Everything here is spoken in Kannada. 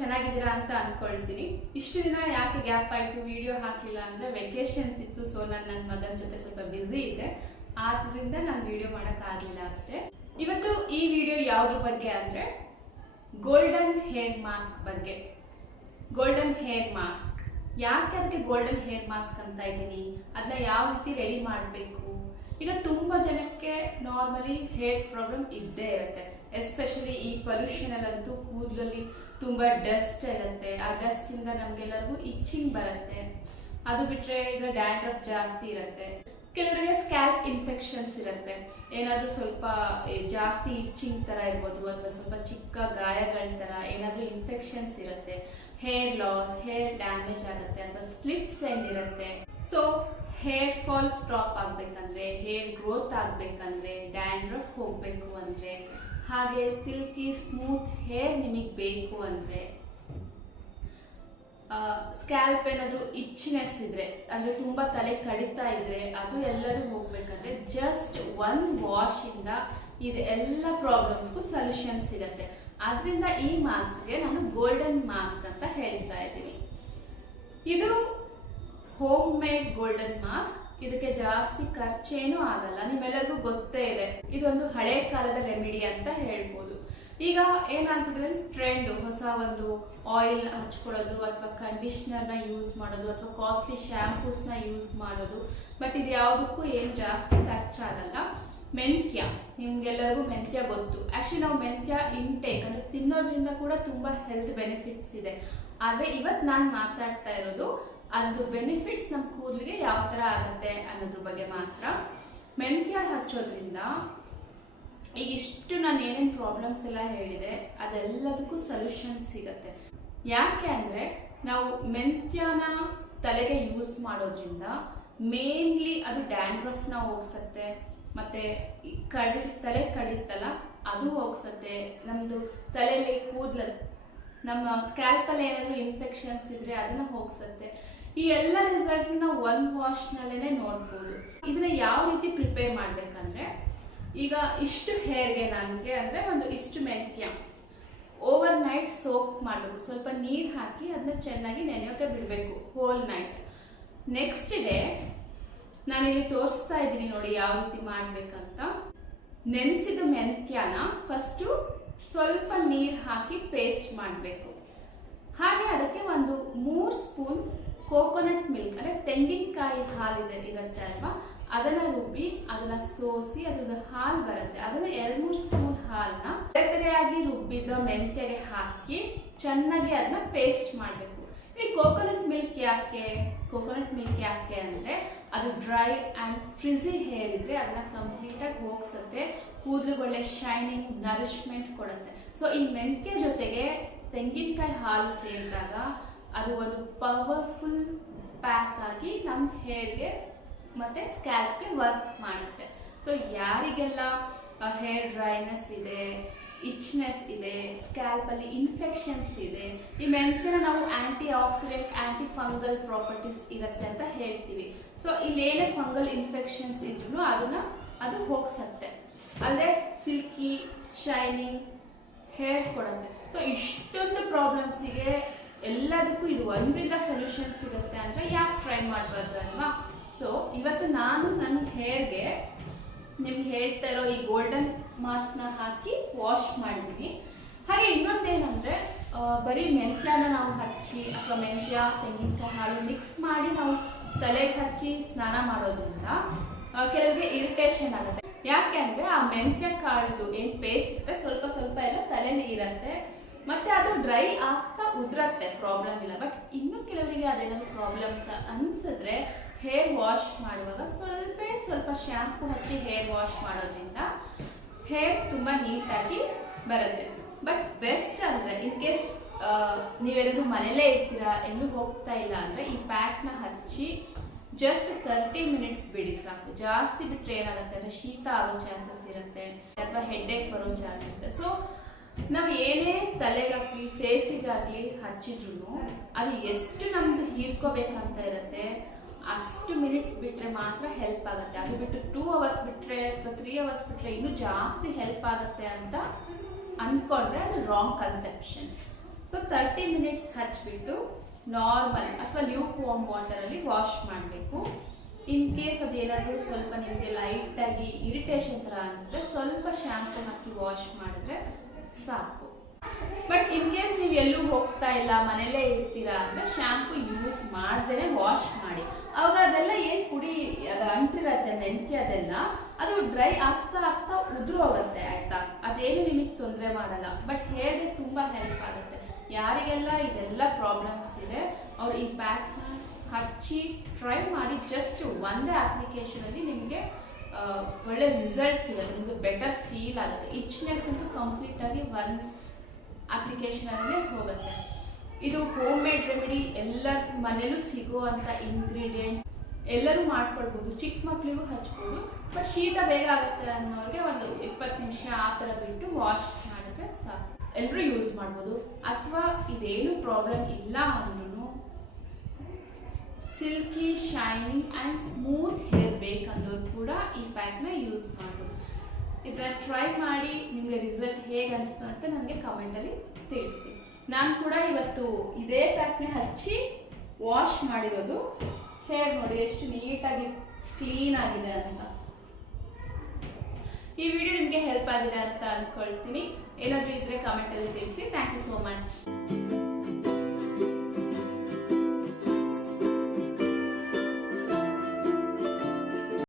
ಚೆನ್ನಾಗಿದ್ದೀರಾ ಅಂತ ಅನ್ಕೊಳ್ತೀನಿ. ಇಷ್ಟು ದಿನ ಯಾಕೆ ಗ್ಯಾಪ್ ಆಯಿತು? ವಿಡಿಯೋ ಹಾಕಲಿಲ್ಲ ಅಂದರೆ ವೆಕೇಶನ್ಸ್ ಇತ್ತು ಸೊ ನಾನು ನನ್ನ ಮಗನ ಜೊತೆ ಸ್ವಲ್ಪ ಬ್ಯುಸಿ ಇದೆ ಆದ್ದರಿಂದ ನಾನು ವಿಡಿಯೋ ಮಾಡೋಕ್ಕಾಗಲಿಲ್ಲ ಅಷ್ಟೇ. ಇವತ್ತು ಈ ವಿಡಿಯೋ ಯಾವುದ್ರ ಬಗ್ಗೆ ಅಂದರೆ ಗೋಲ್ಡನ್ ಹೇರ್ ಮಾಸ್ಕ್ ಬಗ್ಗೆ. ಗೋಲ್ಡನ್ ಹೇರ್ ಮಾಸ್ಕ್ ಯಾಕೆ ಅದಕ್ಕೆ ಗೋಲ್ಡನ್ ಹೇರ್ ಮಾಸ್ಕ್ ಅಂತ ಇದ್ದೀನಿ? ಅದನ್ನ ಯಾವ ರೀತಿ ರೆಡಿ ಮಾಡಬೇಕು? ಈಗ ತುಂಬ ಜನಕ್ಕೆ ನಾರ್ಮಲಿ ಹೇರ್ ಪ್ರಾಬ್ಲಮ್ ಇದ್ದೇ ಇರುತ್ತೆ. ಎಸ್ಪೆಷಲಿ ಈ ಪೊಲ್ಯೂಷನ್ ಅಂತೂ ಕೂದಲಲ್ಲಿ ತುಂಬ ಡಸ್ಟ್ ಇರುತ್ತೆ. ಆ ಡಸ್ಟಿಂದ ನಮಗೆಲ್ಲರಿಗೂ ಇಚ್ಚಿಂಗ್ ಬರುತ್ತೆ. ಅದು ಬಿಟ್ಟರೆ ಈಗ ಡ್ಯಾಂಡ್ರಫ್ ಜಾಸ್ತಿ ಇರುತ್ತೆ. ಕೆಲವರಿಗೆ ಸ್ಕ್ಯಾಲ್ಪ್ ಇನ್ಫೆಕ್ಷನ್ಸ್ ಇರುತ್ತೆ. ಏನಾದರೂ ಸ್ವಲ್ಪ ಜಾಸ್ತಿ ಇಚ್ಚಿಂಗ್ ಥರ ಇರ್ಬೋದು ಅಥವಾ ಸ್ವಲ್ಪ ಚಿಕ್ಕ ಗಾಯಗಳ ಥರ ಏನಾದರೂ ಇನ್ಫೆಕ್ಷನ್ಸ್ ಇರುತ್ತೆ. ಹೇರ್ ಲಾಸ್ ಹೇರ್ ಡ್ಯಾಮೇಜ್ ಆಗುತ್ತೆ ಅಥವಾ ಸ್ಪ್ಲಿಟ್ಸ್ ಎಂಡ್ ಇರುತ್ತೆ. ಸೊ ಹೇರ್ ಫಾಲ್ ಸ್ಟಾಪ್ ಆಗಬೇಕಂದ್ರೆ ಹೇರ್ ಗ್ರೋತ್ ಆಗಬೇಕಂದ್ರೆ ಡ್ಯಾಂಡ್ರಫ್ ಹೋಗಬೇಕು ಅಂದರೆ ಹಾಗೆ ಸಿಲ್ಕಿ, ಸ್ಮೂತ್ ಹೇರ್ ನಿಮಗೆ ಬೇಕು ಅಂದರೆ ಸ್ಕ್ಯಾಲ್ಪ್ ಏನಾದರೂ ಇಚ್ನೆಸ್ ಇದ್ರೆ, ಅಂದರೆ ತುಂಬ ತಲೆ ಕಡಿತಾ ಇದ್ರೆ ಅದು ಎಲ್ಲರೂ ಹೋಗ್ಬೇಕಂದ್ರೆ ಜಸ್ಟ್ ಒನ್ ವಾಶ್ ಇಂದ ಎಲ್ಲ ಪ್ರಾಬ್ಲಮ್ಸ್ಗೂ ಸೊಲ್ಯೂಷನ್ ಸಿಗತ್ತೆ. ಆದ್ರಿಂದ ಈ ಮಾಸ್ಕ್ಗೆ ನಾನು ಗೋಲ್ಡನ್ ಮಾಸ್ಕ್ ಅಂತ ಹೇಳ್ತಾ ಇದ್ದೀನಿ. ಇದು ಹೋಮ್ ಮೇಡ್ ಗೋಲ್ಡನ್ ಇದಕ್ಕೆ ಜಾಸ್ತಿ ಖರ್ಚೇನೂ ಆಗಲ್ಲ, ನಿಮ್ಮೆಲ್ಲರಿಗೂ ಗೊತ್ತೇ ಇದೆ. ಇದೊಂದು ಹಳೆ ಕಾಲದ ರೆಮಿಡಿ ಅಂತ ಹೇಳ್ಬೋದು. ಈಗ ಏನಾಗ್ಬಿಟ್ಟಿದೆ? ಟ್ರೆಂಡ್ ಹೊಸ ಒಂದು ಆಯಿಲ್ ಹಚ್ಕೊಳ್ಳೋದು ಅಥವಾ ಕಂಡೀಷ್ನರ್ನ ಯೂಸ್ ಮಾಡೋದು ಅಥವಾ ಕಾಸ್ಟ್ಲಿ ಶ್ಯಾಂಪೂಸ್ನ ಯೂಸ್ ಮಾಡೋದು. ಬಟ್ ಇದು ಯಾವುದಕ್ಕೂ ಏನು ಜಾಸ್ತಿ ಖರ್ಚಾಗಲ್ಲ. ಮೆಂತ್ಯ, ನಿಮ್ಗೆಲ್ಲರಿಗೂ ಮೆಂತ್ಯ ಗೊತ್ತು. ಆ್ಯಕ್ಚುಲಿ ನಾವು ಮೆಂತ್ಯ ಇಂಟೇಕ್ ಅಂದರೆ ತಿನ್ನೋದ್ರಿಂದ ಕೂಡ ತುಂಬ ಹೆಲ್ತ್ ಬೆನಿಫಿಟ್ಸ್ ಇದೆ. ಆದರೆ ಇವತ್ತು ನಾನು ಮಾತಾಡ್ತಾ ಇರೋದು ಅದ್ರ ಬೆನಿಫಿಟ್ಸ್ ನಮ್ಮ ಕೂದಲಿಗೆ ಯಾವ ಥರ ಆಗುತ್ತೆ ಅನ್ನೋದ್ರ ಬಗ್ಗೆ ಮಾತ್ರ ಮೆಂತ್ಯ ಹಚ್ಚೋದ್ರಿಂದ ಈಗ ಇಷ್ಟು ನಾನು ಏನೇನು ಪ್ರಾಬ್ಲಮ್ಸ್ ಎಲ್ಲ ಹೇಳಿದೆ, ಅದೆಲ್ಲದಕ್ಕೂ ಸೊಲ್ಯೂಷನ್ ಸಿಗತ್ತೆ. ಯಾಕೆ ಅಂದರೆ ನಾವು ಮೆಂತ್ಯನ ತಲೆಗೆ ಯೂಸ್ ಮಾಡೋದ್ರಿಂದ ಮೇನ್ಲಿ ಅದು ಡ್ಯಾಂಡ್ರಫ್ನ ಹೋಗ್ಸತ್ತೆ, ಮತ್ತೆ ಕಡಿ, ತಲೆ ಕಡಿತಲ್ಲ ಅದು ಹೋಗ್ಸತ್ತೆ. ನಮ್ಮದು ತಲೆಯಲ್ಲಿ ಕೂದಲ ನಮ್ಮ ಸ್ಕ್ಯಾಲ್ಪಲ್ಲಿ ಏನಾದರೂ ಇನ್ಫೆಕ್ಷನ್ಸ್ ಇದ್ರೆ ಅದನ್ನ ಹೋಗ್ಸತ್ತೆ. ಈ ಎಲ್ಲ ರಿಸಲ್ಟ್ ಒನ್ ವಾಶ್ನಲ್ಲೇ ನೋಡ್ಬೋದು. ಇದನ್ನ ಯಾವ ರೀತಿ ಪ್ರಿಪೇರ್ ಮಾಡ್ಬೇಕಂದ್ರೆ, ಈಗ ಇಷ್ಟು ಹೇರ್ಗೆ ನನಗೆ ಅಂದರೆ ಒಂದು ಇಷ್ಟು ಮೆಂತ್ಯ. ಓವರ್ ನೈಟ್ ಸೋಕ್ ಮಾಡಬೇಕು. ಸ್ವಲ್ಪ ನೀರು ಹಾಕಿ ಅದನ್ನ ಚೆನ್ನಾಗಿ ನೆನೆಯೋಕೆ ಬಿಡಬೇಕು ಹೋಲ್ ನೈಟ್ ನೆಕ್ಸ್ಟ್ ಡೇ ನಾನಿಲ್ಲಿ ತೋರಿಸ್ತಾ ಇದ್ದೀನಿ ನೋಡಿ ಯಾವ ರೀತಿ ಮಾಡಬೇಕಂತ. ನೆನೆಸಿದ ಮೆಂತ್ಯನ ಫಸ್ಟು ಸ್ವಲ್ಪ ನೀರು ಹಾಕಿ ಪೇಸ್ಟ್ ಮಾಡಬೇಕು. ಹಾಗೆ ಅದಕ್ಕೆ ಒಂದು ಮೂರು ಸ್ಪೂನ್ ಕೋಕೋನಟ್ ಮಿಲ್ಕ್ ಅಂದರೆ ತೆಂಗಿನಕಾಯಿ ಹಾಲಿದೆ, ಇರುತ್ತೆ ಅಲ್ವಾ? ಅದನ್ನು ರುಬ್ಬಿ, ಅದನ್ನ ಸೋಸಿ, ಅದ್ರದ್ದು ಹಾಲು ಬರುತ್ತೆ. ಅದನ್ನ ಎರಡು ಮೂರು ಸ್ಪೂನ್ ಹಾಲನ್ನ ತೆರೆಯಾಗಿ ರುಬ್ಬಿದ್ದ ಮೆಂತ್ಯಗೆ ಹಾಕಿ ಚೆನ್ನಾಗಿ ಅದನ್ನ ಪೇಸ್ಟ್ ಮಾಡಬೇಕು. ಈ ಕೋಕೋನಟ್ ಮಿಲ್ಕ್ ಯಾಕೆ? ಕೋಕೋನಟ್ ಮಿಲ್ಕ್ ಯಾಕೆ ಅಂದರೆ ಅದು ಡ್ರೈ ಆ್ಯಂಡ್ ಫ್ರಿಜಿ ಹೇರ್ ಇದ್ದರೆ ಅದನ್ನ ಕಂಪ್ಲೀಟಾಗಿ ಹೋಗ್ಸತ್ತೆ. ಕೂದಲು ಒಳ್ಳೆ ಶೈನಿಂಗ್ ನರಿಶ್ಮೆಂಟ್ ಕೊಡುತ್ತೆ. ಸೊ ಈ ಮೆಂತ್ಯ ಜೊತೆಗೆ ತೆಂಗಿನಕಾಯಿ ಹಾಲು ಸೇರಿದಾಗ ಅದು ಒಂದು ಪವರ್ಫುಲ್ ಪ್ಯಾಕ್ ಆಗಿ ನಮ್ಮ ಹೇರ್ಗೆ ಮತ್ತು ಸ್ಕ್ಯಾಲ್ಪ್ಗೆ ವರ್ಕ್ ಮಾಡುತ್ತೆ. ಸೊ ಯಾರಿಗೆಲ್ಲ ಹೇರ್ ಡ್ರೈನೆಸ್ ಇದೆ ಇಚ್ನೆಸ್ ಇದೆ ಸ್ಕ್ಯಾಲ್ಪಲ್ಲಿ ಇನ್ಫೆಕ್ಷನ್ಸ್ ಇದೆ, ಈ ಮೆಂತ್ಯನ ನಾವು antioxidant antifungal properties ಇರುತ್ತೆ ಅಂತ ಹೇಳ್ತೀವಿ. ಸೊ ಇಲ್ಲೇನೇ ಫಂಗಲ್ ಇನ್ಫೆಕ್ಷನ್ಸ್ ಇದ್ರೂ ಅದನ್ನ ಅದು ಹೋಗ್ಸತ್ತೆ. ಅಲ್ಲದೆ ಸಿಲ್ಕಿ ಶೈನಿಂಗ್ ಹೇರ್ ಕೊಡುತ್ತೆ. ಸೊ ಇಷ್ಟೊಂದು ಪ್ರಾಬ್ಲಮ್ಸಿಗೆ ಎಲ್ಲದಕ್ಕೂ ಇದು ಒಂದರಿಂದ ಸೊಲ್ಯೂಷನ್ ಸಿಗುತ್ತೆ ಅಂದರೆ ಯಾಕೆ ಟ್ರೈ ಮಾಡಬಾರ್ದು ಅಲ್ವಾ? ಸೊ ಇವತ್ತು ನಾನು ನನ್ನ ಹೇರ್ಗೆ ನಿಮ್ಗೆ ಹೇಳ್ತಾ ಇರೋ ಈ ಗೋಲ್ಡನ್ ಮಾಸ್ಕ್ನ ಹಾಕಿ ವಾಶ್ ಮಾಡಿದ್ವಿ. ಹಾಗೆ ಇನ್ನೊಂದೇನಂದರೆ ಬರೀ ಮೆಂತ್ಯನ ನಾವು ಹಚ್ಚಿ ಅಥವಾ ಮೆಂತ್ಯ, ತೆಂಗಿನಕಾಯಿ ಹಾಳು ಮಿಕ್ಸ್ ಮಾಡಿ ನಾವು ತಲೆಗೆ ಹಚ್ಚಿ ಸ್ನಾನ ಮಾಡೋದ್ರಿಂದ ಕೆಲವರಿಗೆ ಇರಿಟೇಷನ್ ಆಗುತ್ತೆ. ಯಾಕೆ ಅಂದರೆ ಆ ಮೆಂತ್ಯ ಕಾಳ್ದು ಏನು ಪೇಸ್ಟ್ ಇರುತ್ತೆ, ಸ್ವಲ್ಪ ಸ್ವಲ್ಪ ಎಲ್ಲ ತಲೆಯಲ್ಲಿ ಇರುತ್ತೆ ಮತ್ತೆ ಅದು ಡ್ರೈ ಆಗ್ತಾ ಉದುರತ್ತೆ ಪ್ರಾಬ್ಲಮ್ ಇಲ್ಲ. ಬಟ್ ಇನ್ನೂ ಕೆಲವರಿಗೆ ಅದೇನಾದ್ರು ಪ್ರಾಬ್ಲಮ್ ಅಂತ ಅನ್ಸಿದ್ರೆ ಹೇರ್ ವಾಶ್ ಮಾಡುವಾಗ ಸ್ವಲ್ಪ ಸ್ವಲ್ಪ ಶ್ಯಾಂಪು ಹಚ್ಚಿ ಹೇರ್ ವಾಶ್ ಮಾಡೋದ್ರಿಂದ ಹೇರ್ ತುಂಬ ನೀಟಾಗಿ ಬರುತ್ತೆ. ಬಟ್ ಬೆಸ್ಟ್ ಅಂದರೆ ಇನ್ ಕೇಸ್ ನೀವೇನಾದ್ರು ಮನೇಲೇ ಇರ್ತೀರಾ, ಎಲ್ಲೂ ಹೋಗ್ತಾ ಇಲ್ಲ ಅಂದರೆ ಈ ಪ್ಯಾಕ್ನ ಹಚ್ಚಿ ಜಸ್ಟ್ ತರ್ಟಿ ಮಿನಿಟ್ಸ್ ಬಿಡಿ ಸಾಕು. ಜಾಸ್ತಿ ಬಿಟ್ಟರೆ ಏನಾಗುತ್ತೆ ಅಂದರೆ ಶೀತ ಆಗೋ ಚಾನ್ಸಸ್ ಇರುತ್ತೆ, ಅಥವಾ ಹೆಡ್ಡೇಕ್ ಬರೋ ಚಾನ್ಸ್ ಇರುತ್ತೆ. ಸೊ ನಾವು ಏನೇ ತಲೆಗಾಗಲಿ ಫೇಸಿಗಾಗಲಿ ಹಚ್ಚಿದ್ರು ಅದು ಎಷ್ಟು ನಮ್ದು ಹೀರ್ಕೋಬೇಕಂತ ಇರುತ್ತೆ ಅಷ್ಟು ಮಿನಿಟ್ಸ್ ಬಿಟ್ಟರೆ ಮಾತ್ರ ಹೆಲ್ಪ್ ಆಗುತ್ತೆ. ಅದು ಬಿಟ್ಟು ಟೂ ಅವರ್ಸ್ ಬಿಟ್ಟರೆ ಅಥವಾ ತ್ರೀ ಅವರ್ಸ್ ಬಿಟ್ಟರೆ ಇನ್ನೂ ಜಾಸ್ತಿ ಹೆಲ್ಪ್ ಆಗುತ್ತೆ ಅಂತ ಅಂದ್ಕೊಂಡ್ರೆ ಅದು wrong conception so thirty minutes ಹಚ್ಚಿಬಿಟ್ಟು normal ಅಥವಾ ಲ್ಯೂಕ್ ವಾಮ್ ವಾಟರಲ್ಲಿ ವಾಶ್ ಮಾಡಬೇಕು. ಇನ್ ಕೇಸ್ ಅದೇನಾದರೂ ಸ್ವಲ್ಪ ನಿಮಗೆ ಲೈಟಾಗಿ ಇರಿಟೇಷನ್ ಥರ ಅನಿಸಿದ್ರೆ ಸ್ವಲ್ಪ ಶ್ಯಾಂಪೂ ಹಾಕಿ ವಾಶ್ ಮಾಡಿದ್ರೆ ಸಾಕು. ಬಟ್ ಇನ್ ಕೇಸ್ ನೀವು ಎಲ್ಲೂ ಹೋಗ್ತಾ ಇಲ್ಲ, ಮನೆಯಲ್ಲೇ ಇರ್ತೀರಾ ಅಂದ್ರೆ ಶ್ಯಾಂಪು ಯೂಸ್ ಮಾಡ್ದೇನೆ ವಾಶ್ ಮಾಡಿ. ಅವಾಗ ಅದೆಲ್ಲ ಏನು ಪುಡಿ, ಅದು ಅಂಟಿರತ್ತೆ, ಮೆಂತ್ಯ ಅದೆಲ್ಲ, ಅದು ಡ್ರೈ ಆಗ್ತಾ ಆಗ್ತಾ ಉದುರು ಹೋಗುತ್ತೆ ಆಯ್ತಾ? ಅದೇನು ನಿಮಗೆ ತೊಂದರೆ ಮಾಡಲ್ಲ. ಬಟ್ ಹೇಗೆ ತುಂಬಾ ಹೆಲ್ಪ್ ಆಗುತ್ತೆ. ಯಾರಿಗೆಲ್ಲ ಇದೆಲ್ಲ ಪ್ರಾಬ್ಲಮ್ಸ್ ಇದೆ, ಅವ್ರು ಈ ಪ್ಯಾಕ್ನ ಹಚ್ಚಿ ಟ್ರೈ ಮಾಡಿ ಜಸ್ಟ್ ಒಂದೇ ಅಪ್ಲಿಕೇಶನಲ್ಲಿ ನಿಮಗೆ ಒಳ್ಳೆ ರಿಸಲ್ಟ್ಸ್ ಸಿಗುತ್ತೆ. ನಿಮಗೆ ಬೆಟರ್ ಫೀಲ್ ಆಗುತ್ತೆ. ಇಚ್ನೆಸ್ ಅಂತೂ ಕಂಪ್ಲೀಟ್ ಆಗಿ ಒನ್ ಅಪ್ಲಿಕೇಶನ್ ಅಲ್ಲೇ ಹೋಗುತ್ತೆ. ಇದು ಹೋಮ್ ಮೇಡ್ ರೆಮಿಡಿ ಎಲ್ಲ ಮನೇಲೂ ಸಿಗುವಂತ ಇಂಗ್ರೀಡಿಯೆಂಟ್ಸ್ ಎಲ್ಲರೂ ಮಾಡ್ಕೊಳ್ಬೋದು. ಚಿಕ್ಕ ಮಕ್ಕಳಿಗೂ ಹಚ್ಬೋದು ಬಟ್ ಶೀತ ಬೇಗ ಆಗುತ್ತೆ ಅನ್ನೋರಿಗೆ ಒಂದು ಇಪ್ಪತ್ತು ನಿಮಿಷ ಆ ಥರ ಬಿಟ್ಟು ವಾಶ್ ಮಾಡಿದ್ರೆ ಸಾಕು. ಎಲ್ಲರೂ ಯೂಸ್ ಮಾಡ್ಬೋದು. ಅಥವಾ ಇದೇನು ಪ್ರಾಬ್ಲಮ್ ಇಲ್ಲ ಅಂದ್ರೂ silky shining and smooth hair ಬೇಕಂದವ್ರು ಕೂಡ ಈ ಪ್ಯಾಕ್ನ ಯೂಸ್ ಮಾಡ್ಬೋದು. ಇದನ್ನ ಟ್ರೈ ಮಾಡಿ ನಿಮಗೆ ರಿಸಲ್ಟ್ ಹೇಗೆ ಅನಿಸ್ತು ಅಂತ ನನಗೆ ಕಮೆಂಟಲ್ಲಿ ತಿಳಿಸಿ. ನಾನು ಕೂಡ ಇವತ್ತು ಇದೇ ಪ್ಯಾಕ್ನ ಹಚ್ಚಿ ವಾಶ್ ಮಾಡಿರೋದು. ಹೇರ್ ನೋಡಿ, ಎಷ್ಟು ನೀಟಾಗಿ ಕ್ಲೀನ್ ಆಗಿದೆ ಅಂತ. ಈ ವಿಡಿಯೋ ನಿಮಗೆ ಹೆಲ್ಪ್ ಆಗಿದೆ ಅಂತ ಅಂದ್ಕೊಳ್ತೀನಿ ಏನಾದರೂ ಇದ್ರೆ ಕಮೆಂಟಲ್ಲಿ ತಿಳಿಸಿ. Thank you so much